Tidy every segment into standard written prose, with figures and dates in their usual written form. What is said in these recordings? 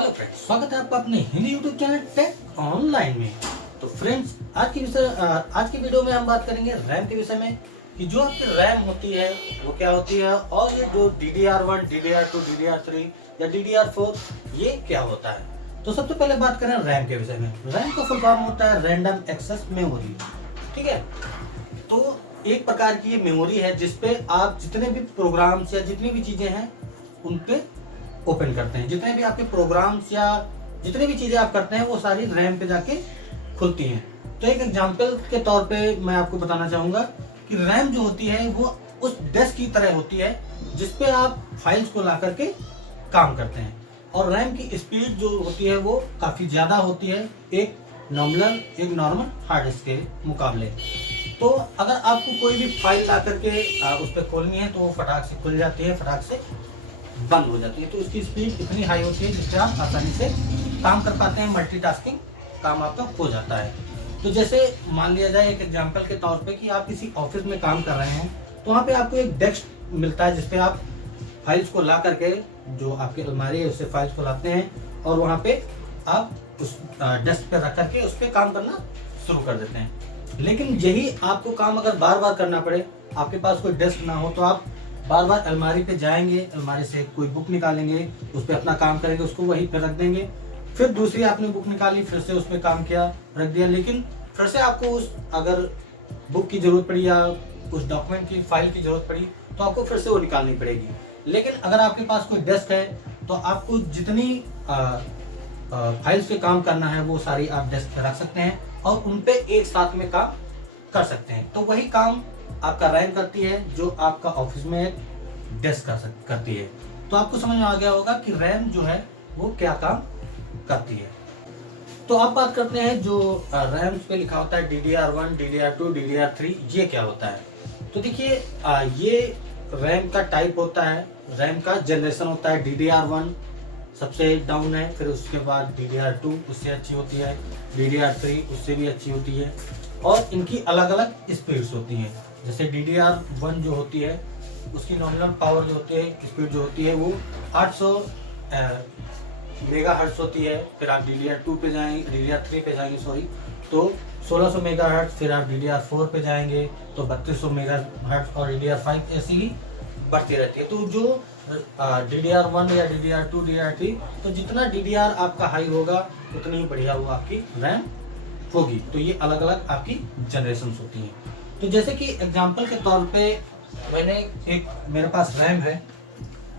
Hello friends, स्वागत है आपका अपने Hindi YouTube channel Tech Online में। तो फ्रेंड्स, आज की वीडियो में हम बात करेंगे रैम के विषय में कि जो आपकी रैम होती है वो क्या होती है, और ये जो DDR1, DDR2, DDR3 या DDR4 ये क्या होता है। तो सबसे पहले बात करें रैम के विषय में। रैम का फुल फॉर्म होता है रैंडम एक्सेस मेमोरी। ठीक है, तो एक प्रकार की ये मेमोरी है जिसपे आप जितने भी प्रोग्राम्स या जितनी भी चीजें हैं उन पे ओपन करते हैं। जितने भी आपके प्रोग्राम्स या जितनी भी चीजें आप करते हैं वो सारी रैम पे जाके खुलती हैं। तो एक एग्जांपल के तौर पे मैं आपको बताना चाहूंगा कि रैम जो होती है वो उस डेस्क की तरह होती है जिसपे आप फाइल्स को ला करके काम करते हैं। और रैम की स्पीड जो होती है वो काफी ज्यादा होती है एक नॉर्मल हार्ड डिस्क के मुकाबले। तो अगर आपको कोई भी फाइल ला करके उस पर खोलनी है तो वो फटाक से खुल जाती है, फटाक से बंद हो जाती है। तो उसकी स्पीड इतनी हाई होती है जिससे आप आसानी से काम कर पाते हैं, मल्टीटास्किंग काम आपका हो जाता है। तो जैसे मान लिया जाए एक एग्जांपल के तौर पे कि आप किसी ऑफिस में काम कर रहे हैं, तो वहाँ पे आपको एक डेस्क मिलता है जिसपे आप फाइल्स को ला करके, जो आपकी अलमारी है उससे फाइल्स को लाते हैं और वहाँ पे आप उस डेस्क पे रख करके उस पर काम करना शुरू कर देते हैं। लेकिन यही आपको काम अगर बार बार करना पड़े, आपके पास कोई डेस्क ना हो, तो आप बार बार अलमारी पे जाएंगे, अलमारी से कोई बुक निकालेंगे, उस पर अपना काम करेंगे, उसको वहीं पे रख देंगे। फिर दूसरी आपने बुक निकाली, फिर से उस पर काम किया, रख दिया। लेकिन फिर से आपको उस अगर बुक की जरूरत पड़ी या उस डॉक्यूमेंट की फाइल की जरूरत पड़ी तो आपको फिर से वो निकालनी पड़ेगी। लेकिन अगर आपके पास कोई डेस्क है तो आपको जितनी फाइल्स पे काम करना है वो सारी आप डेस्क पे रख सकते हैं और उन पे एक साथ में काम कर सकते हैं। तो वही काम आपका रैम करती है जो आपका ऑफिस में एक डेस्क करती है। तो आपको समझ में आ गया होगा कि रैम जो है वो क्या काम करती है। तो आप बात करते हैं जो रैम पे लिखा होता है DDR1, DDR2, DDR3 ये क्या होता है। तो देखिए, ये रैम का टाइप होता है, रैम का जनरेशन होता है। DDR1 सबसे डाउन है, फिर उसके बाद DDR2 उससे अच्छी होती है, DDR3 उससे भी अच्छी होती है, और इनकी अलग अलग स्पीड्स होती हैं। जैसे DDR1 जो होती है उसकी नॉमिनल पावर जो होती है, स्पीड जो होती है वो 800 मेगाहर्ट्ज होती है। फिर आप DDR2 पे जाएंगे, DDR3 पे जाएंगे सॉरी, तो 1600 मेगाहर्ट्ज। फिर आप DDR4 पे जाएंगे तो 3200 मेगाहर्ट्ज, और DDR5 ऐसी ही बढ़ती रहती है। तो जो DDR1 या DDR2, DDR3, तो जितना DDR आपका हाई होगा उतनी ही बढ़िया वो आपकी रैम होगी। तो ये अलग अलग आपकी जनरेशन होती हैं। तो जैसे कि एग्जांपल के तौर पे मेरे पास रैम है,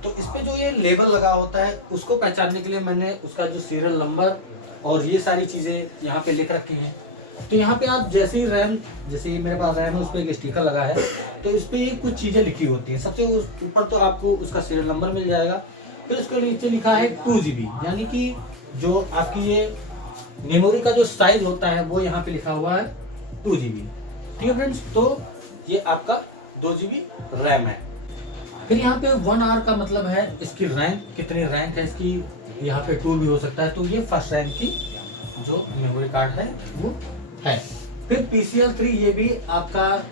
तो इस पे जो ये लेबल लगा होता है उसको पहचानने के लिए मैंने उसका जो सीरियल नंबर और ये सारी चीजें यहाँ पे लिख रखी हैं। तो यहाँ पे आप जैसे ही जैसे मेरे पास रैम है उस पर एक स्टिकर लगा है, तो इस पे कुछ चीजें लिखी होती हैं। सबसे ऊपर तो आपको उसका सीरियल नंबर मिल जाएगा, फिर उसके नीचे लिखा है 2GB, यानी कि जो आपकी ये मेमोरी का जो साइज होता है वो यहाँ पे लिखा हुआ है 2GB। ठीक है फ्रेंड्स, तो ये आपका 2GB रैम है। फिर यहाँ पे 1R का मतलब है इसकी रैंक, कितनी रैंक है इसकी, यहाँ पे 2 भी हो सकता है। तो ये फर्स्ट रैंक की जो मेमोरी कार्ड है वो है। फिर PCL3, ये भी आपका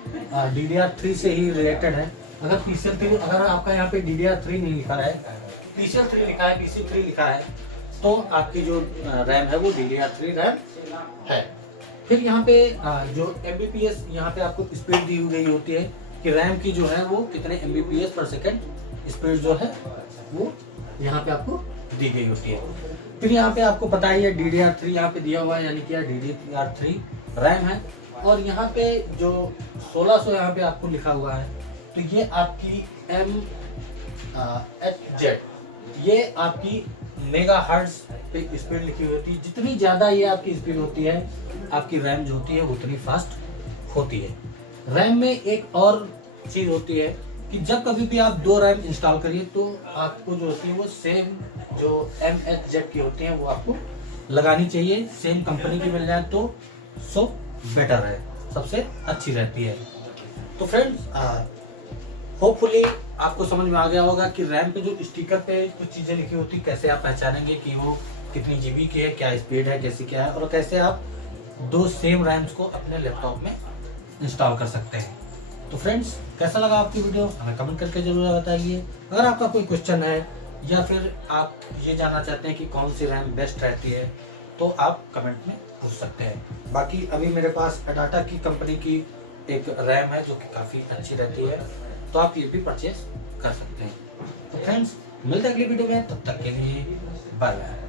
DDR3 से ही रिलेटेड है। अगर आपका यहाँ पे DDR3 नहीं लिखा है, PCL3 लिखा है, PC3 लिखा है, तो आपकी जो रैम है वो DDR3 रैम है। फिर यहाँ पे जो MBPS यहाँ पे आपको स्पीड दी गई होती है कि रैम की जो है वो कितने MBPS पर सेकेंड स्पीड जो है वो यहाँ पे आपको दी गई होती है। फिर यहाँ पे आपको पता ही है DDR3 यहाँ पे दिया हुआ है, यानी कि DDR3 रैम है। और यहाँ पे जो 1600 यहाँ पे आपको लिखा हुआ है, तो ये आपकी MHz, ये आपकी मेगाहर्ट्ज पे स्पीड लिखी होती है। जितनी ज्यादा ये आपकी स्पीड होती है, आपकी रैम जो होती है उतनी फास्ट होती है। रैम में एक और चीज होती है कि जब कभी भी आप 2 रैम इंस्टॉल करिए तो आपको जो होती है वो सेम जो MHz की होती है वो आपको लगानी चाहिए। सेम कंपनी की मिल जाए तो सो बेटर है, सबसे अच्छी रहती है। तो फ्रेंड्स, होपफुली आपको समझ में आ गया होगा कि रैम पे जो स्टिकर पे कुछ चीजें लिखी होती है कैसे आप पहचानेंगे कि वो कितनी GB की है, क्या स्पीड है, कैसी क्या है, और कैसे आप 2 सेम रैम्स को अपने लैपटॉप में इंस्टॉल कर सकते हैं। तो फ्रेंड्स, कैसा लगा आपकी वीडियो हमें कमेंट करके जरूर बताइए। अगर आपका कोई क्वेश्चन है या फिर आप ये जानना चाहते हैं कि कौन सी रैम बेस्ट रहती है, तो आप कमेंट में पूछ सकते हैं। बाकी अभी मेरे पास अडाटा की कंपनी की एक रैम है जो कि काफ़ी अच्छी रहती है, तो आप ये भी परचेज कर सकते हैं। तो फ्रेंड्स, मिलते हैं अगली वीडियो में, तब तक के लिए बाय बाय।